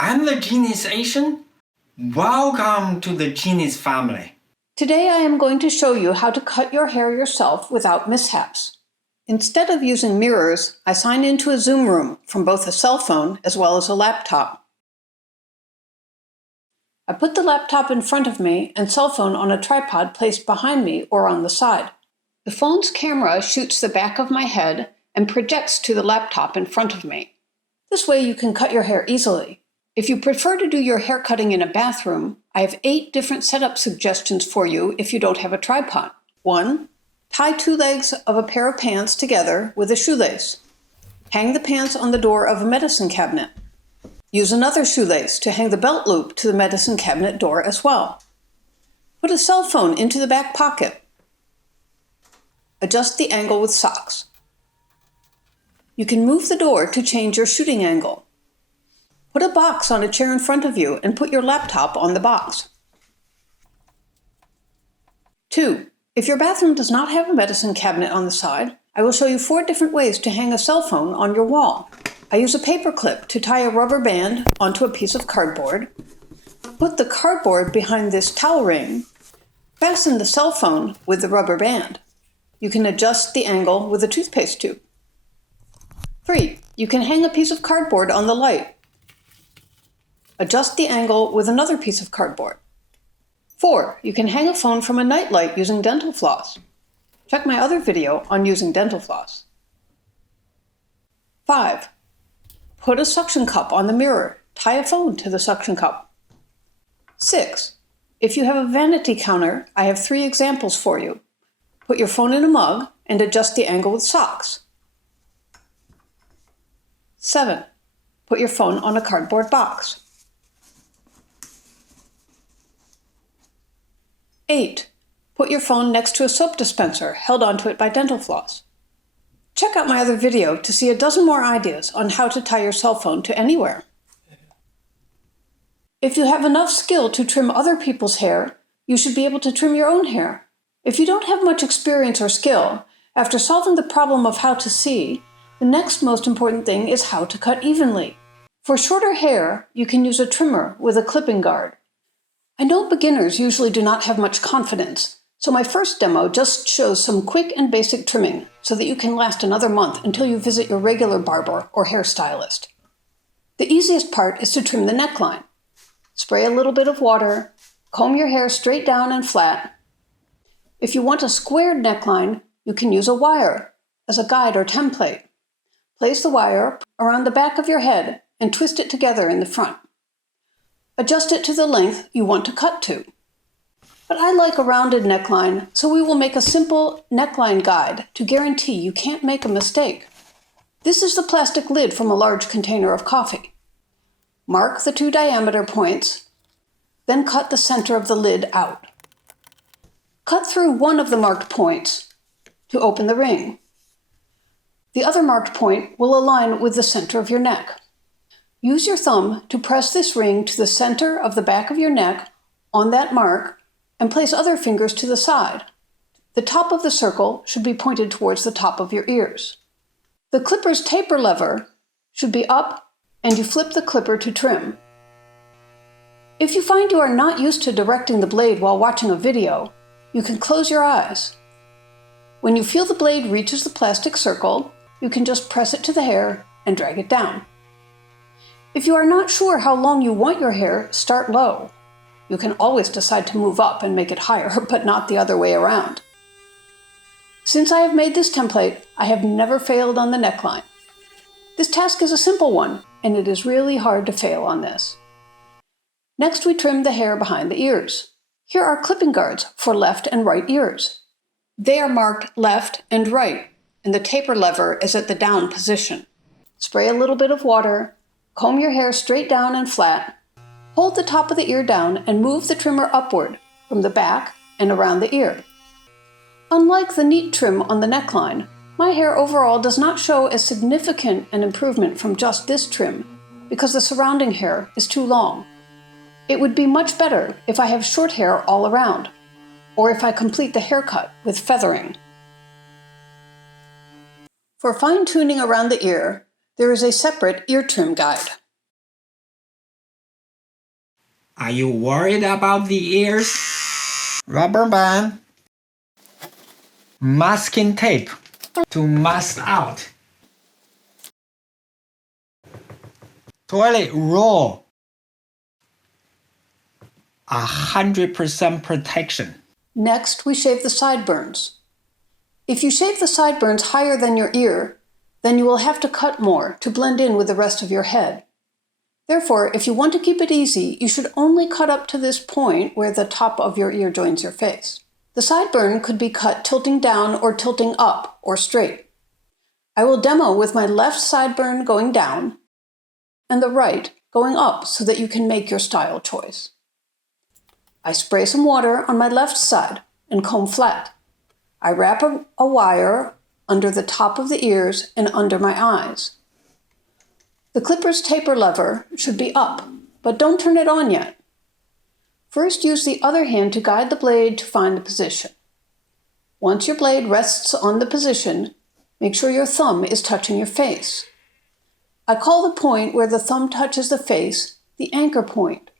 I'm the Genius Asian. Welcome to the Genius family. Today I am going to show you how to cut your hair yourself without mishaps. Instead of using mirrors, I sign into a Zoom room from both a cell phone as well as a laptop. I put the laptop in front of me and cell phone on a tripod placed behind me or on the side. The phone's camera shoots the back of my head and projects to the laptop in front of me. This way you can cut your hair easily. If you prefer to do your hair cutting in a bathroom, I have 8 different setup suggestions for you if you don't have a tripod. 1. Tie 2 legs of a pair of pants together with a shoelace. Hang the pants on the door of a medicine cabinet. Use another shoelace to hang the belt loop to the medicine cabinet door as well. Put a cell phone into the back pocket. Adjust the angle with socks. You can move the door to change your shooting angle. Put a box on a chair in front of you and put your laptop on the box. 2. If your bathroom does not have a medicine cabinet on the side, I will show you 4 different ways to hang a cell phone on your wall. I use a paper clip to tie a rubber band onto a piece of cardboard. Put the cardboard behind this towel ring. Fasten the cell phone with the rubber band. You can adjust the angle with a toothpaste tube. 3. You can hang a piece of cardboard on the light. Adjust the angle with another piece of cardboard. 4. You can hang a phone from a nightlight using dental floss. Check my other video on using dental floss. 5. Put a suction cup on the mirror. Tie a phone to the suction cup. 6. If you have a vanity counter, I have 3 examples for you. Put your phone in a mug and adjust the angle with socks. 7. Put your phone on a cardboard box. 8. Put your phone next to a soap dispenser held onto it by dental floss. Check out my other video to see a dozen more ideas on how to tie your cell phone to anywhere. If you have enough skill to trim other people's hair, you should be able to trim your own hair. If you don't have much experience or skill, after solving the problem of how to see, the next most important thing is how to cut evenly. For shorter hair, you can use a trimmer with a clipping guard. I know beginners usually do not have much confidence, so my first demo just shows some quick and basic trimming so that you can last another month until you visit your regular barber or hairstylist. The easiest part is to trim the neckline. Spray a little bit of water, comb your hair straight down and flat. If you want a squared neckline, you can use a wire as a guide or template. Place the wire around the back of your head and twist it together in the front. Adjust it to the length you want to cut to. But I like a rounded neckline, so we will make a simple neckline guide to guarantee you can't make a mistake. This is the plastic lid from a large container of coffee. Mark the 2 diameter points, then cut the center of the lid out. Cut through one of the marked points to open the ring. The other marked point will align with the center of your neck. Use your thumb to press this ring to the center of the back of your neck on that mark and place other fingers to the side. The top of the circle should be pointed towards the top of your ears. The clipper's taper lever should be up and you flip the clipper to trim. If you find you are not used to directing the blade while watching a video, you can close your eyes. When you feel the blade reaches the plastic circle, you can just press it to the hair and drag it down. If you are not sure how long you want your hair, start low. You can always decide to move up and make it higher, but not the other way around. Since I have made this template, I have never failed on the neckline. This task is a simple one, and it is really hard to fail on this. Next, we trim the hair behind the ears. Here are clipping guards for left and right ears. They are marked left and right, and the taper lever is at the down position. Spray a little bit of water. Comb your hair straight down and flat. Hold the top of the ear down and move the trimmer upward from the back and around the ear. Unlike the neat trim on the neckline, my hair overall does not show as significant an improvement from just this trim because the surrounding hair is too long. It would be much better if I have short hair all around, or if I complete the haircut with feathering. For fine-tuning around the ear, there is a separate ear trim guide. Are you worried about the ears? Rubber band. Masking tape to mask out. Toilet roll. 100% protection. Next, we shave the sideburns. If you shave the sideburns higher than your ear, then you will have to cut more to blend in with the rest of your head. Therefore, if you want to keep it easy, you should only cut up to this point where the top of your ear joins your face. The sideburn could be cut tilting down or tilting up or straight. I will demo with my left sideburn going down and the right going up so that you can make your style choice. I spray some water on my left side and comb flat. I wrap a wire under the top of the ears and under my eyes. The clipper's taper lever should be up, but don't turn it on yet. First, use the other hand to guide the blade to find the position. Once your blade rests on the position, make sure your thumb is touching your face. I call the point where the thumb touches the face the anchor point.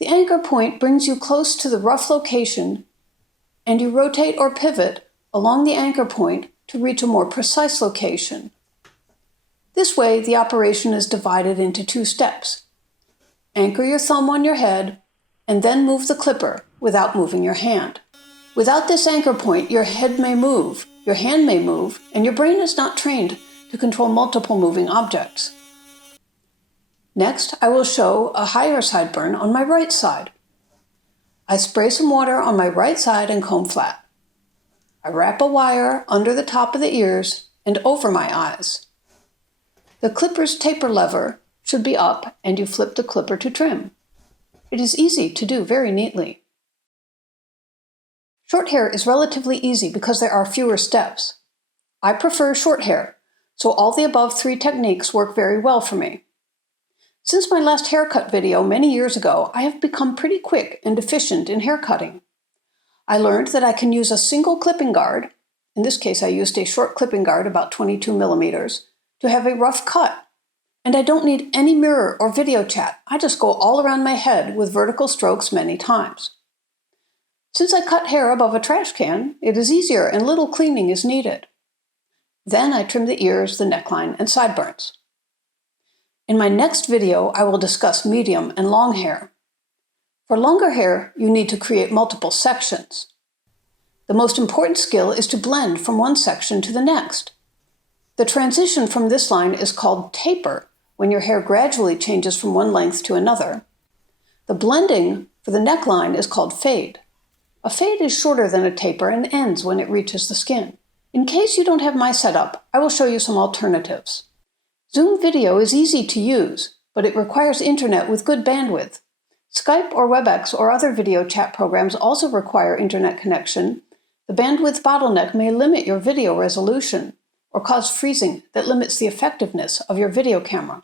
The anchor point brings you close to the rough location, and you rotate or pivot along the anchor point to reach a more precise location. This way, the operation is divided into 2 steps. Anchor your thumb on your head, and then move the clipper without moving your hand. Without this anchor point, your head may move, your hand may move, and your brain is not trained to control multiple moving objects. Next, I will show a higher sideburn on my right side. I spray some water on my right side and comb flat. I wrap a wire under the top of the ears and over my eyes. The clipper's taper lever should be up, and you flip the clipper to trim. It is easy to do very neatly. Short hair is relatively easy because there are fewer steps. I prefer short hair, so all the above 3 techniques work very well for me. Since my last haircut video many years ago, I have become pretty quick and efficient in haircutting. I learned that I can use a single clipping guard, in this case I used a short clipping guard about 22 millimeters, to have a rough cut. And I don't need any mirror or video chat. I just go all around my head with vertical strokes many times. Since I cut hair above a trash can, it is easier and little cleaning is needed. Then I trim the ears, the neckline, and sideburns. In my next video, I will discuss medium and long hair. For longer hair, you need to create multiple sections. The most important skill is to blend from one section to the next. The transition from this line is called taper, when your hair gradually changes from one length to another. The blending for the neckline is called fade. A fade is shorter than a taper and ends when it reaches the skin. In case you don't have my setup, I will show you some alternatives. Zoom video is easy to use, but it requires internet with good bandwidth. Skype or WebEx or other video chat programs also require internet connection. The bandwidth bottleneck may limit your video resolution or cause freezing that limits the effectiveness of your video camera.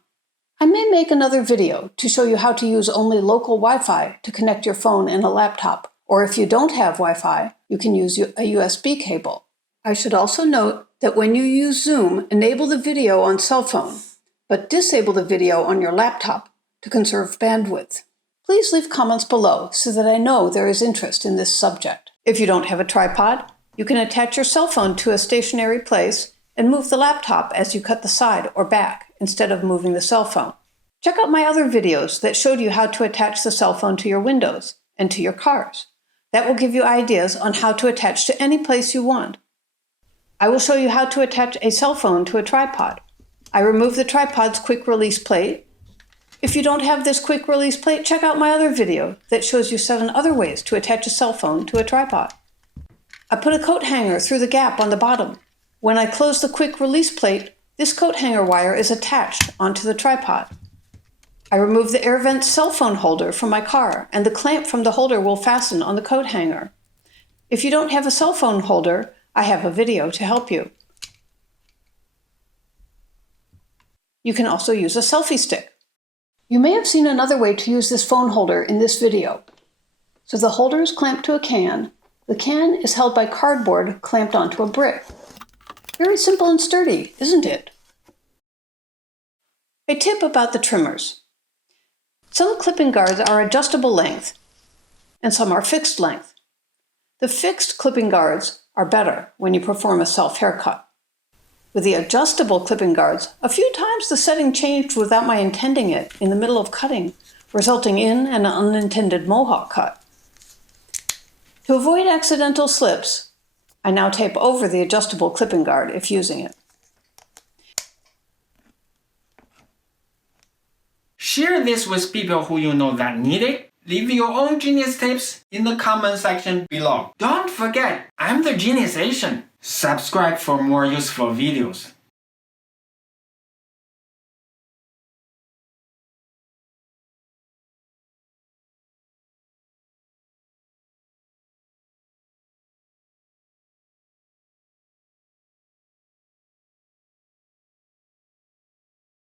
I may make another video to show you how to use only local Wi-Fi to connect your phone and a laptop, or if you don't have Wi-Fi, you can use a USB cable. I should also note that when you use Zoom, enable the video on cell phone, but disable the video on your laptop to conserve bandwidth. Please leave comments below so that I know there is interest in this subject. If you don't have a tripod, you can attach your cell phone to a stationary place and move the laptop as you cut the side or back instead of moving the cell phone. Check out my other videos that showed you how to attach the cell phone to your windows and to your cars. That will give you ideas on how to attach to any place you want. I will show you how to attach a cell phone to a tripod. I remove the tripod's quick release plate. If you don't have this quick release plate, check out my other video that shows you 7 other ways to attach a cell phone to a tripod. I put a coat hanger through the gap on the bottom. When I close the quick release plate, this coat hanger wire is attached onto the tripod. I remove the air vent cell phone holder from my car, and the clamp from the holder will fasten on the coat hanger. If you don't have a cell phone holder, I have a video to help you. You can also use a selfie stick. You may have seen another way to use this phone holder in this video. So the holder is clamped to a can. The can is held by cardboard clamped onto a brick. Very simple and sturdy, isn't it? A tip about the trimmers. Some clipping guards are adjustable length, and some are fixed length. The fixed clipping guards are better when you perform a self-haircut. With the adjustable clipping guards, a few times the setting changed without my intending it in the middle of cutting, resulting in an unintended mohawk cut. To avoid accidental slips, I now tape over the adjustable clipping guard if using it. Share this with people who you know that need it. Leave your own genius tips in the comment section below. Don't forget, I'm the Genius Asian. Subscribe for more useful videos.